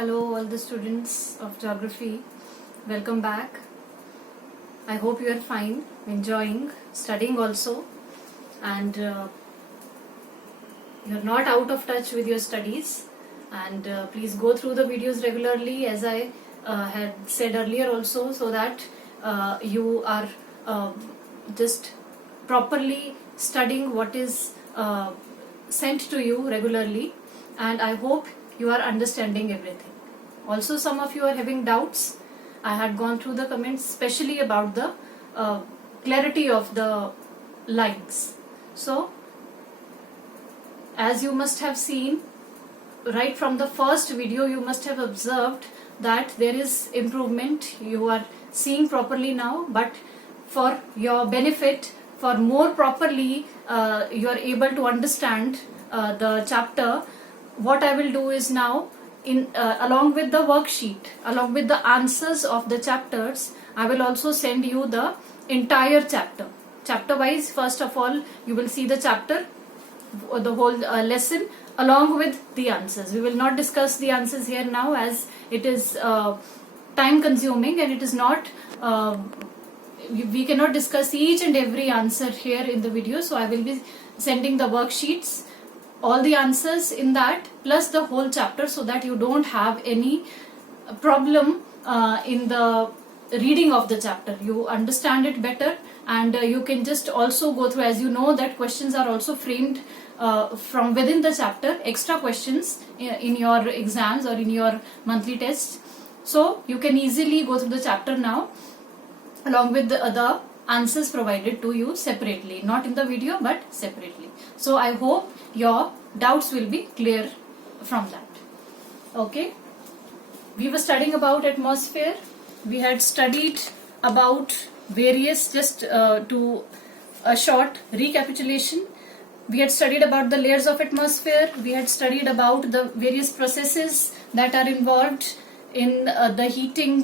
Hello all the students of geography, welcome back. I hope you are fine, enjoying, studying also, and you are not out of touch with your studies, and please go through the videos regularly as I had said earlier also, so that you are just properly studying what is sent to you regularly, and I hope you are understanding everything. Also, some of you are having doubts. I had gone through the comments, especially about the clarity of the lines. So, as you must have seen, right from the first video, you must have observed that there is improvement. You are seeing properly now, but for your benefit, for more properly, you are able to understand the chapter. What I will do is now, along with the worksheet, along with the answers of the chapters, I will also send you the entire chapter. Chapter wise, first of all, you will see the chapter, the whole lesson, along with the answers. We will not discuss the answers here now, as it is time consuming, and it is not we cannot discuss each and every answer here in the video. So I will be sending the worksheets, all the answers in that, plus the whole chapter, so that you don't have any problem in the reading of the chapter. You understand it better, and you can just also go through, as you know that questions are also framed from within the chapter, extra questions in your exams or in your monthly tests. So you can easily go through the chapter now, along with the other answers provided to you separately, not in the video but separately. So I hope your doubts will be clear from that. Okay, we were studying about atmosphere. We had studied about various, just to a short recapitulation, we had studied about the layers of atmosphere. We had studied about the various processes that are involved in the heating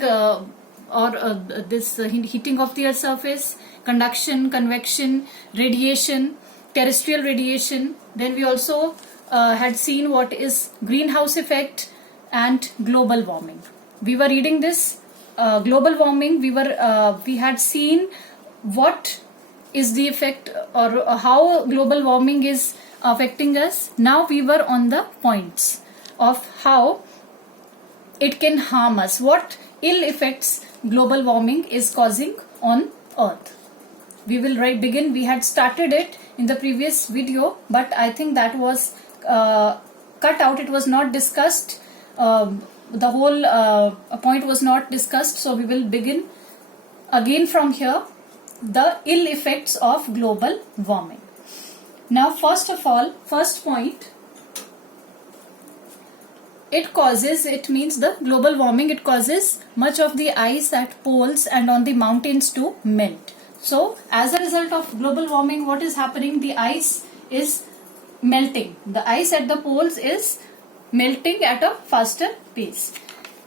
heating of the Earth's surface, conduction, convection, radiation, terrestrial radiation. Then we also had seen what is greenhouse effect and global warming. We were reading this global warming. We had seen what is the effect, or how global warming is affecting us. Now we were on the points of how it can harm us, what ill effects global warming is causing on Earth. We will begin. We had started it in the previous video, but I think that was cut out. It was not discussed. The whole point was not discussed. So we will begin again from here, the ill effects of global warming. Now, first of all, first point, it means the global warming, it causes much of the ice at poles and on the mountains to melt. So as a result of global warming, what is happening? The ice is melting. The ice at the poles is melting at a faster pace.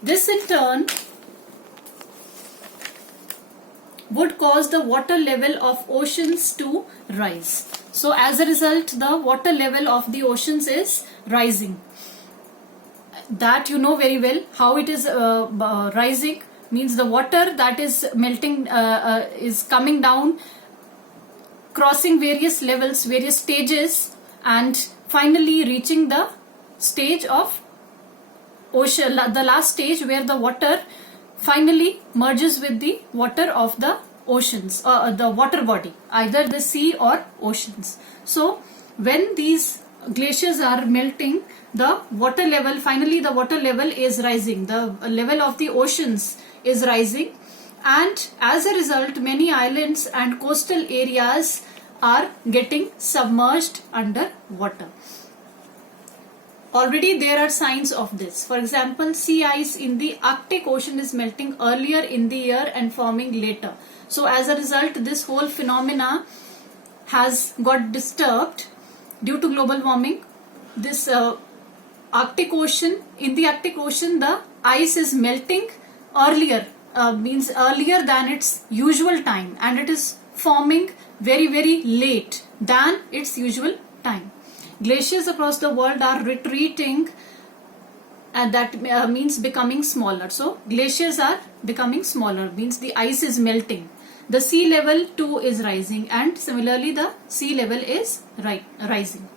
This in turn would cause the water level of oceans to rise. So as a result, the water level of the oceans is rising. That you know very well how it is rising, means the water that is melting is coming down, crossing various levels, various stages, and finally reaching the stage of ocean, the last stage where the water finally merges with the water of the oceans, the water body, either the sea or oceans. So when these glaciers are melting, the water level, finally the water level is rising, the level of the oceans is rising, and as a result many islands and coastal areas are getting submerged under water. Already there are signs of this. For example, sea ice in the Arctic Ocean is melting earlier in the year and forming later. So as a result, this whole phenomena has got disturbed due to global warming. This Arctic Ocean, in the Arctic Ocean, the ice is melting earlier, means earlier than its usual time, and it is forming very, very late than its usual time. Glaciers across the world are retreating and that means becoming smaller. So glaciers are becoming smaller, means the ice is melting. The sea level too is rising, and similarly the sea level is rising.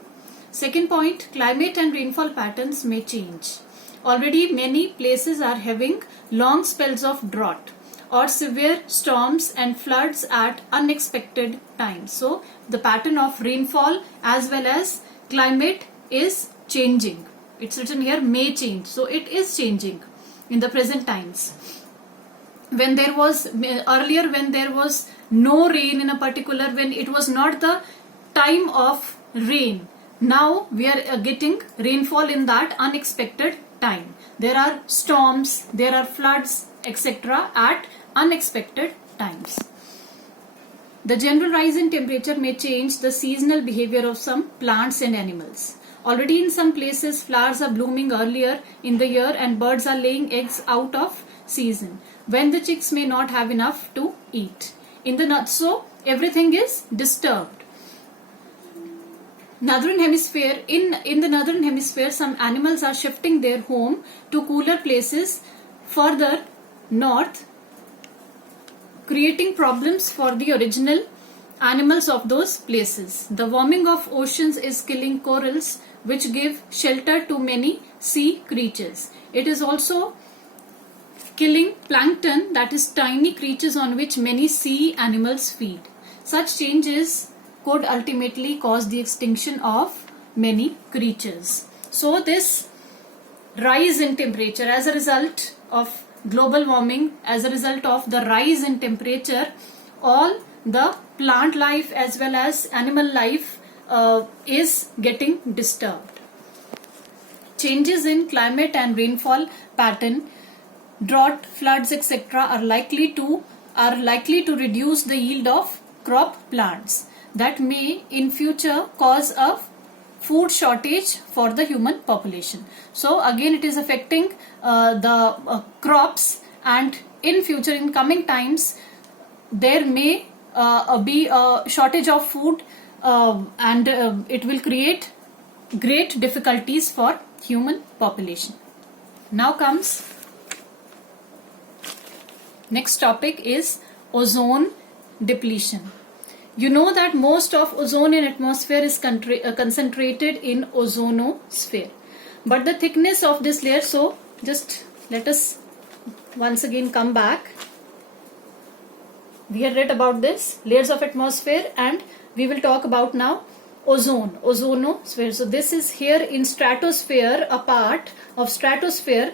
Second point, climate and rainfall patterns may change. Already many places are having long spells of drought or severe storms and floods at unexpected times. So the pattern of rainfall as well as climate is changing. It's written here may change. So it is changing in the present times. When there was earlier, when there was no rain in a particular, when it was not the time of rain, now we are getting rainfall in that unexpected time. There are storms, there are floods, etc. at unexpected times. The general rise in temperature may change the seasonal behavior of some plants and animals. Already in some places flowers are blooming earlier in the year and birds are laying eggs out of season when the chicks may not have enough to eat. In the north, so everything is disturbed. Northern hemisphere, in the northern hemisphere, some animals are shifting their home to cooler places further north, creating problems for the original animals of those places. The warming of oceans is killing corals, which give shelter to many sea creatures. It is also killing plankton, that is tiny creatures on which many sea animals feed. Such changes could ultimately cause the extinction of many creatures. So this rise in temperature as a result of global warming, as a result of the rise in temperature, all the plant life as well as animal life is getting disturbed. Changes in climate and rainfall pattern, drought, floods, etc. are likely to reduce the yield of crop plants. That may in future cause a food shortage for the human population. So again it is affecting the crops, and in future, in coming times, there may be a shortage of food and it will create great difficulties for human population. Now comes next topic is ozone depletion. You know that most of ozone in atmosphere is concentrated in ozonosphere, but the thickness of this layer, so just let us once again come back. We had read about this layers of atmosphere and we will talk about now ozonosphere. So this is here in stratosphere, a part of stratosphere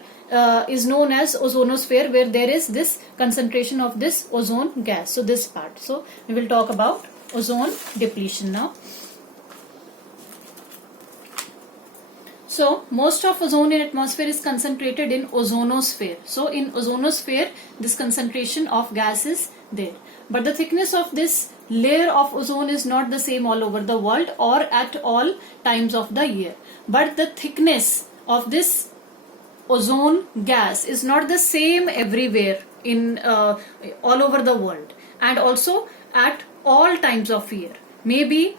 is known as ozonosphere, where there is this concentration of this ozone gas. So this part. So we will talk about ozone depletion now. So most of ozone in atmosphere is concentrated in ozonosphere. So in ozonosphere, this concentration of gas is there. But the thickness of this layer of ozone is not the same all over the world or at all times of the year. But the thickness of this ozone gas is not the same everywhere in all over the world, and also at all times of year. Maybe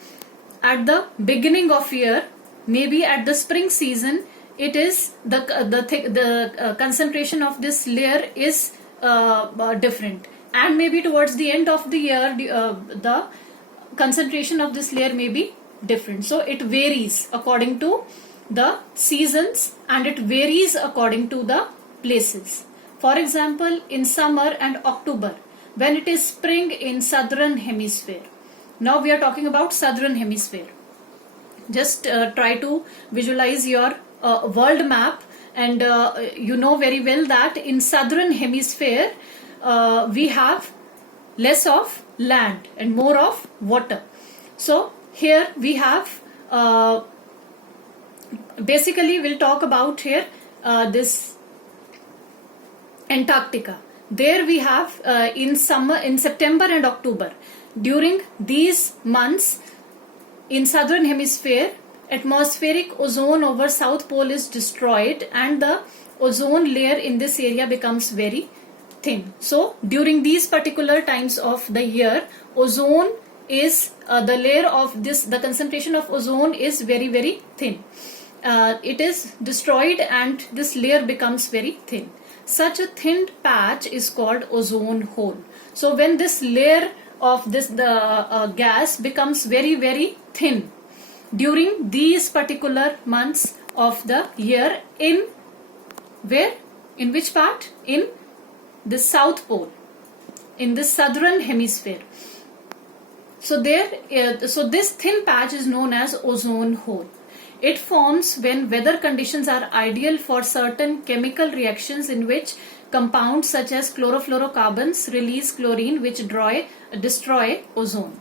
at the beginning of year, maybe at the spring season, it is the concentration of this layer is different, and maybe towards the end of the year the concentration of this layer may be different. So it varies according to the seasons and it varies according to the places. For example, in summer and October, when it is spring in southern hemisphere. Now we are talking about southern hemisphere. Just try to visualize your world map, and you know very well that in southern hemisphere we have less of land and more of water. So here we have basically we'll talk about here this Antarctica. There we have in September and October. During these months in southern hemisphere, atmospheric ozone over south pole is destroyed and the ozone layer in this area becomes very thin. So during these particular times of the year, ozone is the layer of this, the concentration of ozone is very thin. it is destroyed and this layer becomes very thin. Such a thin patch is called ozone hole. So when this layer of the gas becomes very thin during these particular months of the year, in where, in which part? In the South Pole, in the southern hemisphere. So so this thin patch is known as ozone hole. It forms when weather conditions are ideal for certain chemical reactions in which compounds such as chlorofluorocarbons release chlorine, which destroy ozone.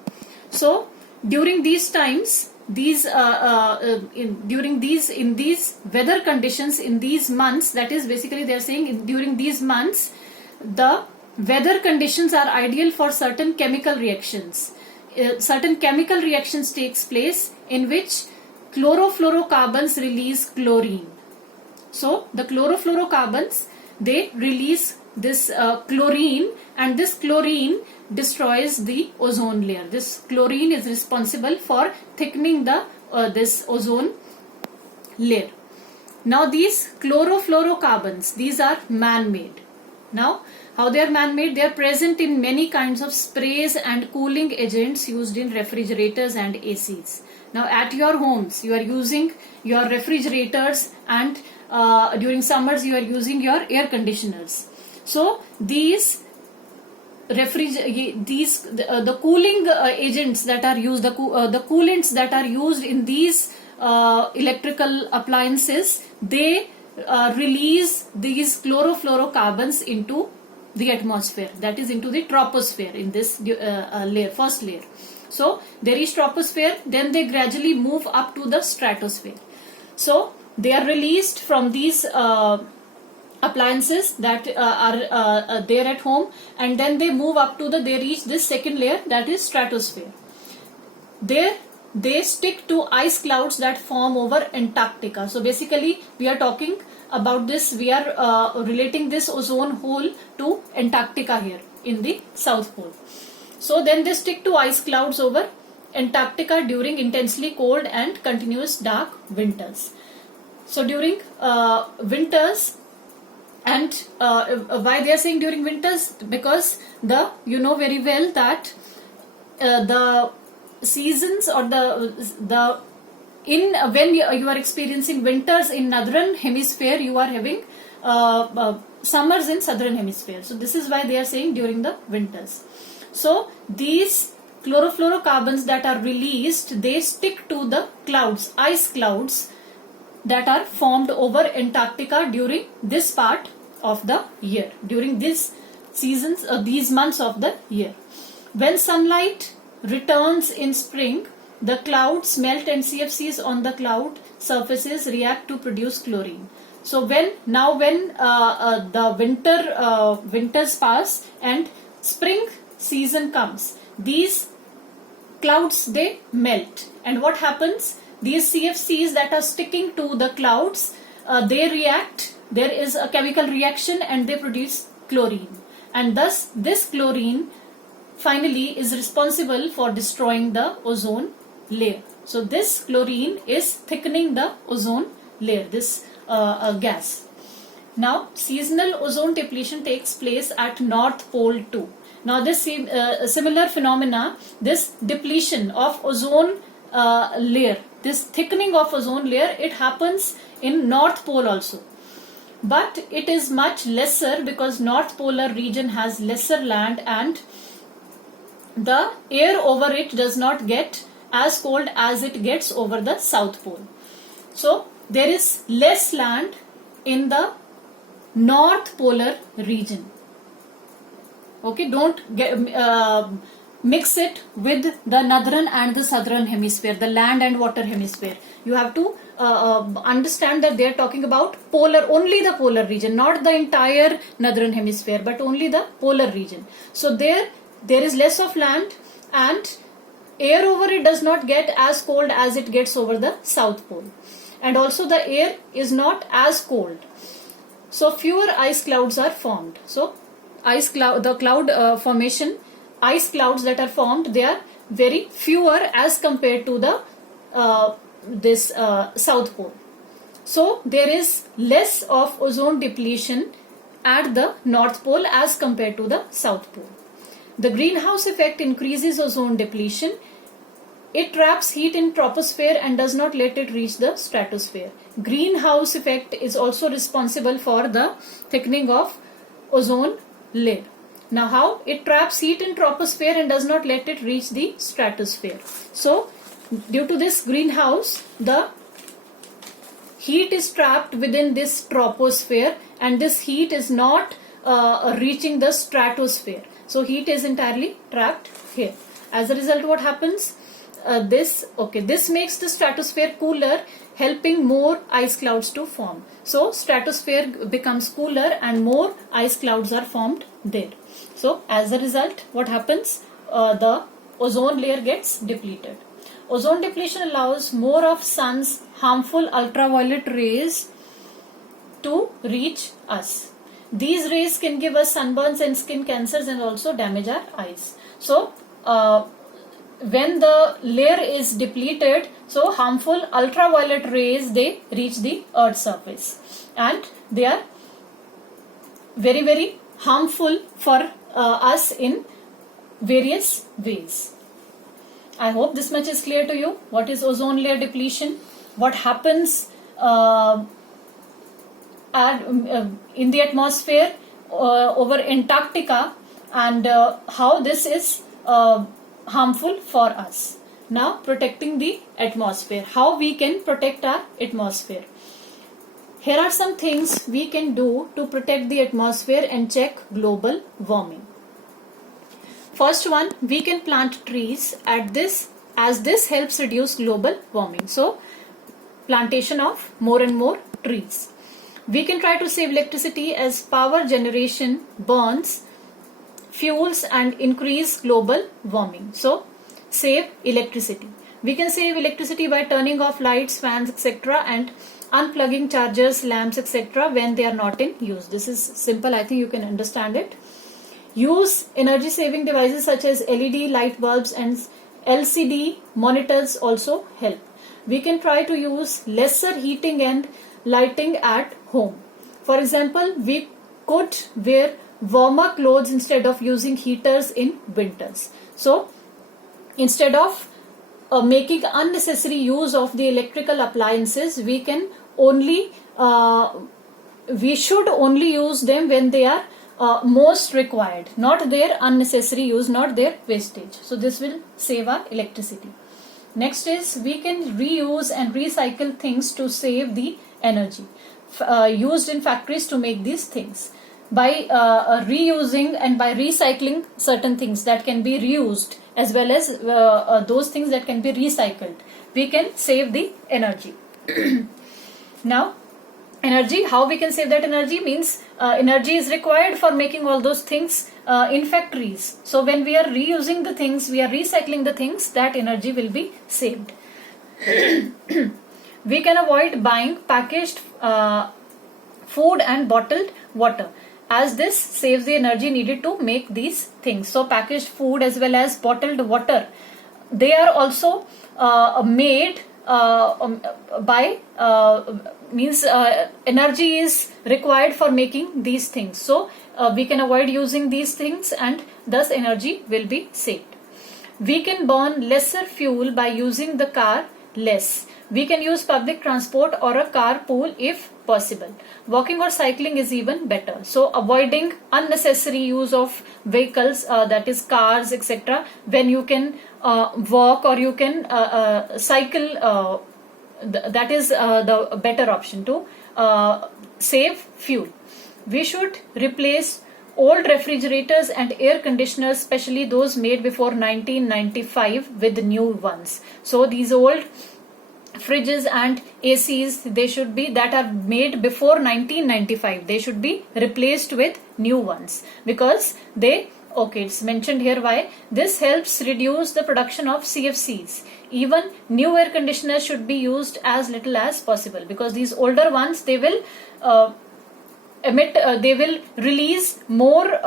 So during these times, in these weather conditions, in these months, that is basically they are saying during these months, the weather conditions are ideal for certain chemical reactions. Certain chemical reactions takes place in which chlorofluorocarbons release chlorine. So the chlorofluorocarbons, they release this chlorine, and this chlorine destroys the ozone layer. This chlorine is responsible for thickening the this ozone layer. Now these chlorofluorocarbons, these are man-made. Now how they are man-made? They are present in many kinds of sprays and cooling agents used in refrigerators and ACs. Now at your homes, you are using your refrigerators, and during summers you are using your air conditioners. So these the cooling agents that are used, the coolants that are used in these electrical appliances, they release these chlorofluorocarbons into the atmosphere, that is into the troposphere, in this layer, first layer. So they reach troposphere, then they gradually move up to the stratosphere. So they are released from these appliances that are there at home, and then they move up to they reach this second layer, that is stratosphere. There they stick to ice clouds that form over Antarctica. So basically we are talking about this, we are relating this ozone hole to Antarctica here in the South Pole. So then they stick to ice clouds over Antarctica during intensely cold and continuous dark winters. So during winters, and why they are saying during winters? Because you know very well that the seasons, or when you are experiencing winters in northern hemisphere, you are having summers in southern hemisphere. So this is why they are saying during the winters. So these chlorofluorocarbons that are released, they stick to the clouds, ice clouds that are formed over Antarctica during this part of the year, during these seasons, these months of the year. When sunlight returns in spring, the clouds melt and CFCs on the cloud surfaces react to produce chlorine. So when the winters pass and spring season comes, these clouds, they melt, and what happens? These CFCs that are sticking to the clouds, they react. There is a chemical reaction and they produce chlorine, and thus this chlorine finally is responsible for destroying the ozone layer. So this chlorine is thickening the ozone layer, this gas. Now seasonal ozone depletion takes place at North Pole too. Now this similar phenomena, this depletion of ozone layer, this thickening of ozone layer, it happens in North Pole also. But it is much lesser because North Polar region has lesser land and the air over it does not get as cold as it gets over the South Pole. So there is less land in the North Polar region. Okay, don't mix it with the northern and the southern hemisphere, the land and water hemisphere. You have to understand that they are talking about polar, only the polar region, not the entire northern hemisphere, but only the polar region. So there is less of land and air over it does not get as cold as it gets over the South Pole, and also the air is not as cold. So fewer ice clouds are formed. So the cloud formation, ice clouds that are formed, they are very fewer as compared to the South Pole. So there is less of ozone depletion at the North Pole as compared to the South Pole. The greenhouse effect increases ozone depletion. It traps heat in troposphere and does not let it reach the stratosphere. Greenhouse effect is also responsible for the thickening of ozone layer. Now how? It traps heat in troposphere and does not let it reach the stratosphere. So due to this greenhouse, the heat is trapped within this troposphere and this heat is not reaching the stratosphere. So heat is entirely trapped here. As a result, what happens? This makes the stratosphere cooler, helping more ice clouds to form. So stratosphere becomes cooler and more ice clouds are formed there. So as a result, what happens? The ozone layer gets depleted. Ozone depletion allows more of sun's harmful ultraviolet rays to reach us. These rays can give us sunburns and skin cancers and also damage our eyes. So when the layer is depleted, so harmful ultraviolet rays, they reach the Earth's surface and they are very, very harmful for us in various ways. I hope this much is clear to you. What is ozone layer depletion? What happens in the atmosphere over Antarctica, and how this is harmful for us. Now, protecting the atmosphere. How we can protect our atmosphere? Here are some things we can do to protect the atmosphere and check global warming. First one, we can plant trees as this helps reduce global warming. So, plantation of more and more trees. We can try to save electricity as power generation burns fuels and increase global warming. So, save electricity. We can save electricity by turning off lights, fans, etc. and unplugging chargers, lamps, etc. when they are not in use. This is simple. I think you can understand it. Use energy saving devices such as LED light bulbs and LCD monitors also help. We can try to use lesser heating and lighting at home. For example, we could wear warmer clothes instead of using heaters in winters. So, instead of making unnecessary use of the electrical appliances, we should only use them when they are most required, not their unnecessary use, not their wastage. So this will save our electricity. Next is we can reuse and recycle things to save the energy used in factories to make these things. By reusing and by recycling certain things that can be reused as well as those things that can be recycled, we can save the energy. Now, energy, how we can save that energy means energy is required for making all those things in factories. So when we are reusing the things, we are recycling the things, that energy will be saved. We can avoid buying packaged food and bottled water, as this saves the energy needed to make these things. So packaged food as well as bottled water, they are also made by energy is required for making these things. So we can avoid using these things and thus energy will be saved. We can burn lesser fuel by using the car less. We can use public transport or a carpool if possible. Walking or cycling is even better. So avoiding unnecessary use of vehicles, that is cars, etc. when you can walk or you can cycle, that is the better option to save fuel. We should replace old refrigerators and air conditioners, especially those made before 1995, with new ones. So these old fridges and ACs, they should be, that are made before 1995, they should be replaced with new ones, because they, okay, it's mentioned here why. This helps reduce the production of CFCs. Even new air conditioners should be used as little as possible, because these older ones, they will they will release more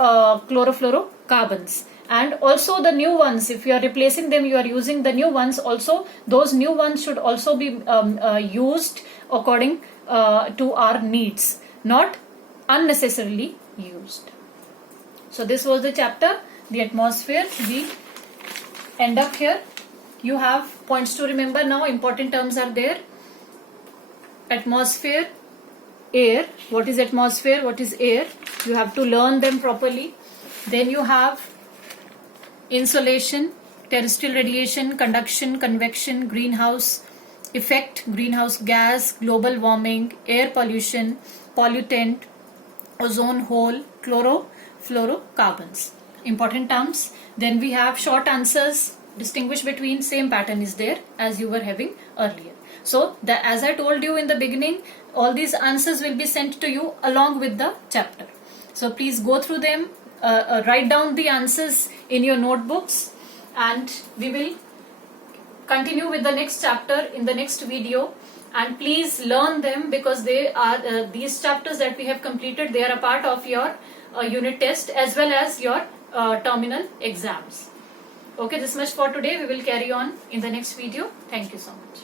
chlorofluorocarbons. And also the new ones, if you are replacing them, you are using the new ones also. Those new ones should also be used according to our needs, not unnecessarily used. So this was the chapter, the atmosphere. We end up here. You have points to remember now. Important terms are there. Atmosphere, air. What is atmosphere? What is air? You have to learn them properly. Then you have insolation, terrestrial radiation, conduction, convection, greenhouse effect, greenhouse gas, global warming, air pollution, pollutant, ozone hole, chlorofluorocarbons. Important terms. Then we have short answers. Distinguish between, same pattern is there as you were having earlier. So as I told you in the beginning, all these answers will be sent to you along with the chapter. So please go through them, write down the answers in your notebooks, and we will continue with the next chapter in the next video. And please learn them, because they are these chapters that we have completed, they are a part of your unit test as well as your terminal exams. Okay, this much for today. We will carry on in the next video. Thank you so much.